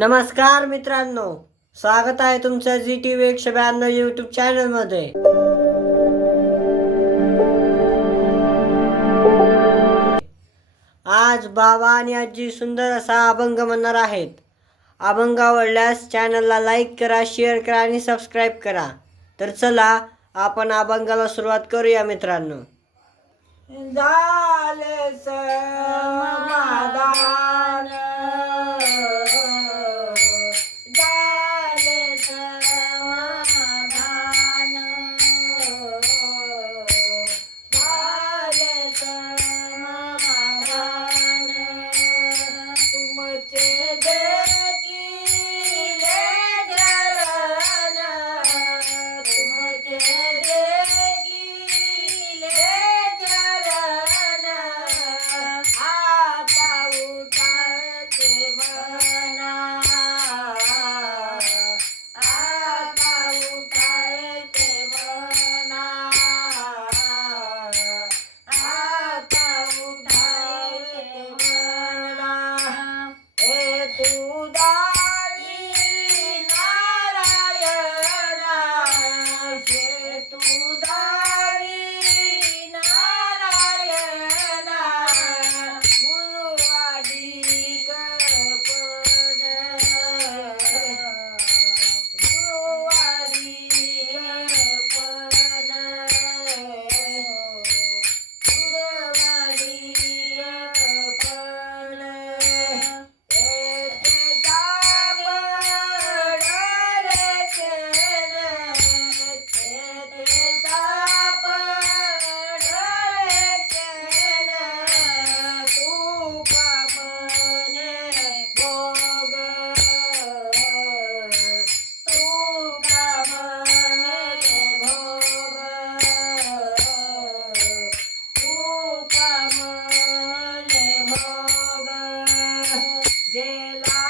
नमस्कार मित्रांनो स्वागत आहे तुमचं जी टी व्ही एकशे ब्याण्णव यूट्यूब चॅनलमध्ये आज बाबा आणि आजी सुंदर असा अभंग म्हणणार आहेत. अभंग आवडल्यास चॅनलला लाईक करा शेअर करा आणि सबस्क्राईब करा. तर चला आपण अभंगाला सुरुवात करूया मित्रांनो. झाले सर. ખેલા